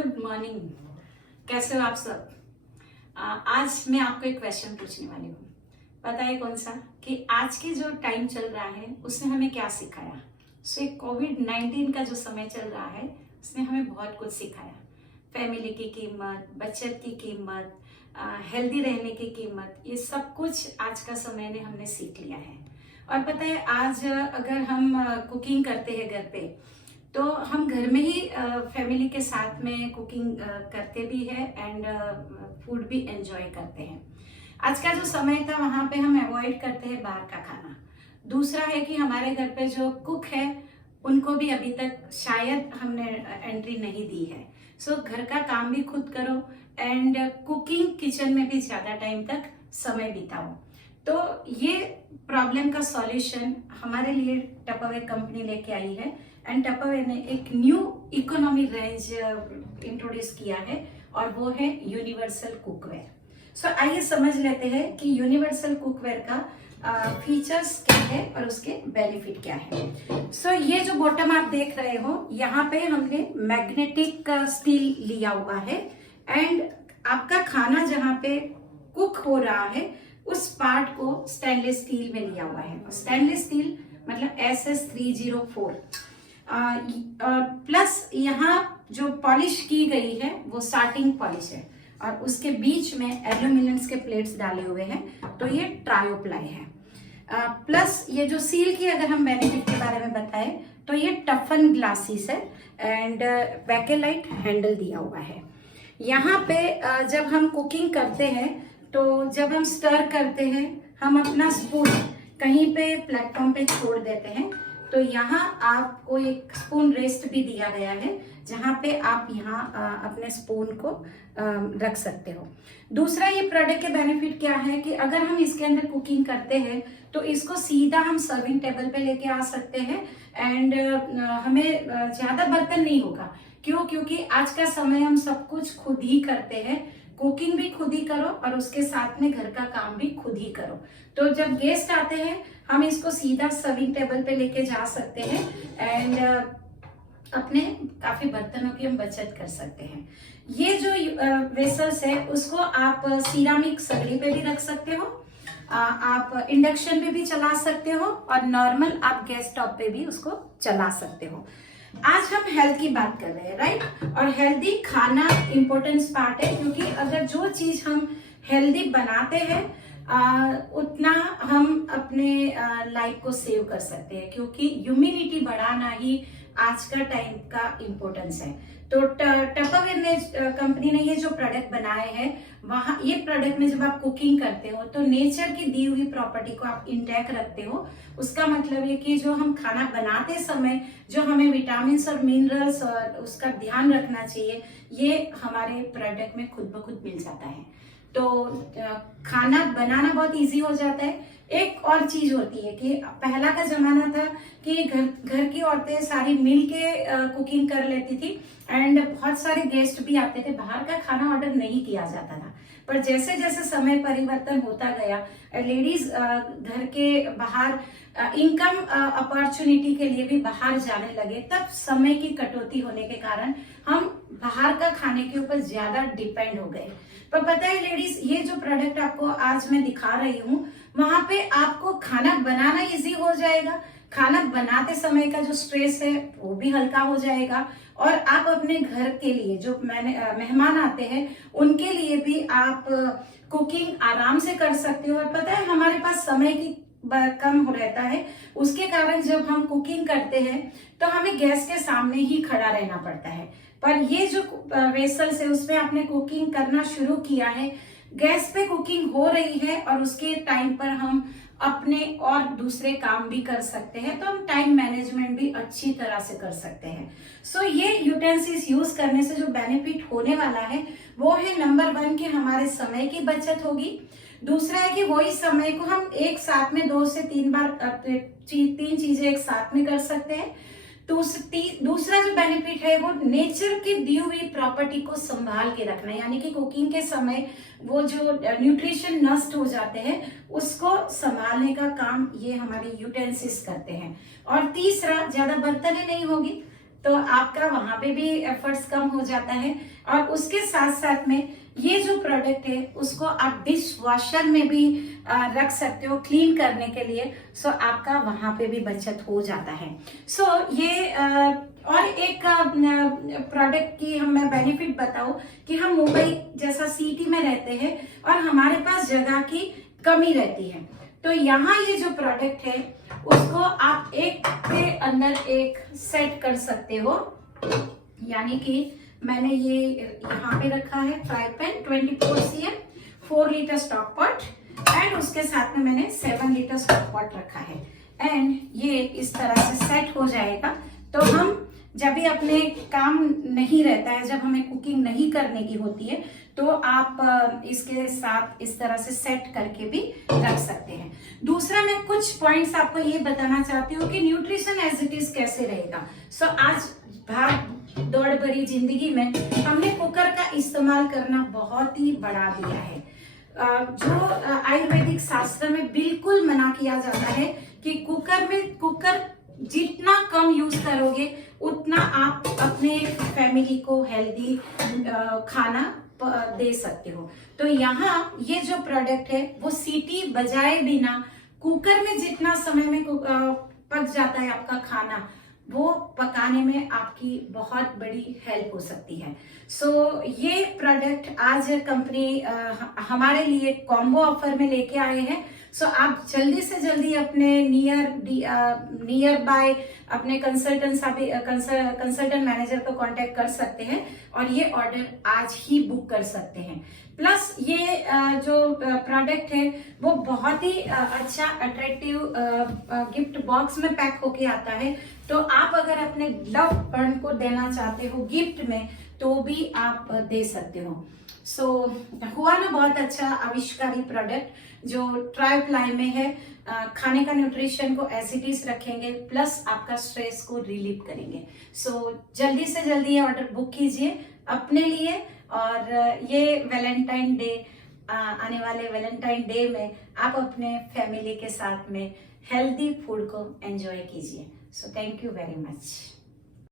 Good morning. कैसे हो आप सब? आज मैं आपको एक क्वेश्चन पूछने वाली हूँ। पता है कौन सा? कि आज के जो टाइम चल रहा है उसने हमें क्या सिखाया। कोविड-19 का जो समय चल रहा है उसने हमें बहुत कुछ सिखाया। फैमिली की कीमत, बचत की कीमत, हेल्दी रहने की कीमत, ये सब कुछ आज का समय ने हमने सीख लिया है। और पता है आज अगर हम कुकिंग करते हैं घर पे, तो हम घर में ही फैमिली के साथ में कुकिंग करते भी है एंड फूड भी एंजॉय करते हैं। आज का जो समय था वहाँ पे हम अवॉइड करते हैं बाहर का खाना। दूसरा है कि हमारे घर पे जो कुक है उनको भी अभी तक शायद हमने एंट्री नहीं दी है। घर का काम भी खुद करो एंड कुकिंग किचन में भी ज़्यादा टाइम तक समय बिताओ। तो ये प्रॉब्लम का सॉल्यूशन हमारे लिए टपरवेयर कंपनी लेके आई है एंड टपरवेयर ने एक न्यू इकोनॉमी रेंज इंट्रोड्यूस किया है और वो है यूनिवर्सल कुकवेयर। आइए समझ लेते हैं कि यूनिवर्सल कुकवेयर का फीचर्स क्या है और उसके बेनिफिट क्या है। ये जो बॉटम आप देख रहे हो, यहाँ पे हमने मैग्नेटिक स्टील लिया हुआ है एंड आपका खाना जहाँ पे कुक हो रहा है उस पार्ट को स्टेनलेस स्टील में लिया हुआ है। स्टेनलेस स्टील मतलब SS304 प्लस यहाँ जो पॉलिश की गई है वो साटिन पॉलिश है और उसके बीच में एल्यूमिनियम के प्लेट्स डाले हुए हैं, तो ये ट्रायोप्लाई है। प्लस ये जो सील की अगर हम बेनिफिट के बारे में बताएं तो ये टफन ग्लासेस है एंड बैकेलाइट हैंडल दिया हुआ है। यहाँ पे जब हम कुकिंग करते हैं तो जब हम स्टर करते हैं हम अपना स्पून कहीं पे प्लेटफॉर्म पे छोड़ देते हैं, तो यहाँ आपको एक स्पून रेस्ट भी दिया गया है जहाँ पे आप यहाँ अपने स्पून को रख सकते हो। दूसरा ये प्रोडक्ट के बेनिफिट क्या है कि अगर हम इसके अंदर कुकिंग करते हैं तो इसको सीधा हम सर्विंग टेबल पे लेके आ सकते हैं एंड हमें ज़्यादा बर्तन नहीं होगा। क्यों? क्योंकि आज का समय हम सब कुछ खुद ही करते हैं। कुकिंग भी खुद ही करो और उसके साथ में घर का काम भी खुद ही करो। तो जब गेस्ट आते हैं हम इसको सीधा सर्विंग टेबल पे लेके जा सकते हैं एंड अपने काफी बर्तनों की हम बचत कर सकते हैं। ये जो वेसल्स है उसको आप सिरामिक सगड़ी पे भी रख सकते हो, आप इंडक्शन पे भी चला सकते हो और नॉर्मल आप गैस टॉप पे भी उसको चला सकते हो। आज हम हेल्थ की बात कर रहे हैं, राइट? और हेल्दी खाना इम्पोर्टेंट पार्ट है, क्योंकि अगर जो चीज हम हेल्दी बनाते हैं उतना हम अपने लाइफ को सेव कर सकते हैं, क्योंकि इम्यूनिटी बढ़ाना ही आज का टाइम का इम्पोर्टेंस है। तो टपरवेयर ने कंपनी ने ये जो प्रोडक्ट बनाए हैं, वहाँ ये प्रोडक्ट में जब आप कुकिंग करते हो तो नेचर की दी हुई प्रॉपर्टी को आप इंटैक्ट रखते हो। उसका मतलब ये कि जो हम खाना बनाते समय जो हमें विटामिन और मिनरल्स और उसका ध्यान रखना चाहिए, ये हमारे प्रोडक्ट में खुद ब खुद मिल जाता है। तो खाना बनाना बहुत इजी हो जाता है। एक और चीज होती है कि पहला का जमाना था कि घर की औरतें सारी मिल के कुकिंग कर लेती थी एंड बहुत सारे गेस्ट भी आते थे। बाहर का खाना ऑर्डर नहीं किया जाता था, पर जैसे जैसे समय परिवर्तन होता गया, लेडीज घर के बाहर इनकम अपॉर्चुनिटी के लिए भी बाहर जाने लगे, तब समय की कटौती होने के कारण हम बाहर का खाने के ऊपर ज्यादा डिपेंड हो गए। पर पता है लेडीज, ये जो प्रोडक्ट आपको आज मैं दिखा रही हूँ वहां पे आपको खाना बनाना इजी हो जाएगा। खाना बनाते समय का जो स्ट्रेस है वो भी हल्का हो जाएगा और आप अपने घर के लिए जो मेहमान आते हैं उनके लिए भी आप कुकिंग आराम से कर सकते हो। और पता है हमारे पास समय की कम हो रहता है, उसके कारण जब हम कुकिंग करते हैं तो हमें गैस के सामने ही खड़ा रहना पड़ता है। पर ये जो वेसल्स है उसमें आपने कुकिंग करना शुरू किया है, गैस पे कुकिंग हो रही है और उसके टाइम पर हम अपने और दूसरे काम भी कर सकते हैं, तो हम टाइम मैनेजमेंट भी अच्छी तरह से कर सकते हैं। ये यूटेंसिल्स यूज करने से जो बेनिफिट होने वाला है वो है नंबर 1 कि हमारे समय की बचत होगी। दूसरा है कि वही समय को हम एक साथ में 2 से 3 बार 3 चीजें एक साथ में कर सकते हैं। दूसरा जो बेनिफिट है वो नेचर की दी हुई प्रॉपर्टी को संभाल के रखना है, यानी कि कुकिंग के समय वो जो न्यूट्रिशन नष्ट हो जाते हैं उसको संभालने का काम ये हमारे यूटेंसिल्स करते हैं। और तीसरा, ज्यादा बर्तनें नहीं होगी, तो आपका वहां पे भी एफर्ट्स कम हो जाता है। और उसके साथ साथ में ये जो प्रोडक्ट है उसको आप डिश वॉशर में भी रख सकते हो क्लीन करने के लिए। सो आपका वहां पे भी बचत हो जाता है। सो ये और एक प्रोडक्ट की मैं बेनिफिट बताऊं कि हम मुंबई जैसा सिटी में रहते हैं और हमारे पास जगह की कमी रहती है। तो यहाँ ये जो प्रोडक्ट है उसको आप एक के अंदर एक सेट कर सकते हो। यानी कि मैंने ये यहाँ पे रखा है fry pan 24 cm 4 litre stock pot, and उसके साथ में मैंने 7 लीटर स्टॉक पॉट रखा है। एंड ये इस तरह से सेट हो जाएगा। तो हम जब भी अपने काम नहीं रहता है, जब हमें कुकिंग नहीं करने की होती है, तो आप इसके साथ इस तरह से सेट करके भी रख सकते हैं। दूसरा मैं कुछ पॉइंट्स आपको ये बताना चाहती हूँ कि न्यूट्रिशन एज इट इज कैसे रहेगा। सो आज भाग दौड़ भरी जिंदगी में हमने कुकर का इस्तेमाल करना बहुत ही बढ़ा दिया है। जो आयुर्वेदिक शास्त्र में बिल्कुल मना किया जाता है कि कुकर जितना कम यूज करोगे उतना आप अपने फैमिली को हेल्दी खाना दे सकते हो। तो यहाँ ये जो प्रोडक्ट है वो सीटी बजाए बिना कुकर में जितना समय में पक जाता है आपका खाना, वो पकाने में आपकी बहुत बड़ी हेल्प हो सकती है। सो ये प्रोडक्ट आज कंपनी हमारे लिए कॉम्बो ऑफर में लेके आए हैं। सो आप जल्दी से जल्दी अपने नियर बाय अपने कंसल्टेंट मैनेजर को कांटेक्ट कर सकते हैं और ये ऑर्डर आज ही बुक कर सकते हैं। प्लस ये जो प्रोडक्ट है वो बहुत ही अच्छा अट्रैक्टिव गिफ्ट बॉक्स में पैक होके आता है। तो आप अगर अपने लव वन को देना चाहते हो गिफ्ट में तो भी आप दे सकते हो। सो हुआ ना बहुत अच्छा आविष्कारी प्रोडक्ट जो ट्रायोप्लाई में है। खाने का न्यूट्रिशन को एज इट इज रखेंगे, प्लस आपका स्ट्रेस को रिलीव करेंगे। सो जल्दी से जल्दी ये ऑर्डर बुक कीजिए अपने लिए। और ये वैलेंटाइन डे आने वाले वैलेंटाइन डे में आप अपने फैमिली के साथ में हेल्दी फूड को एंजॉय कीजिए। So thank you very much.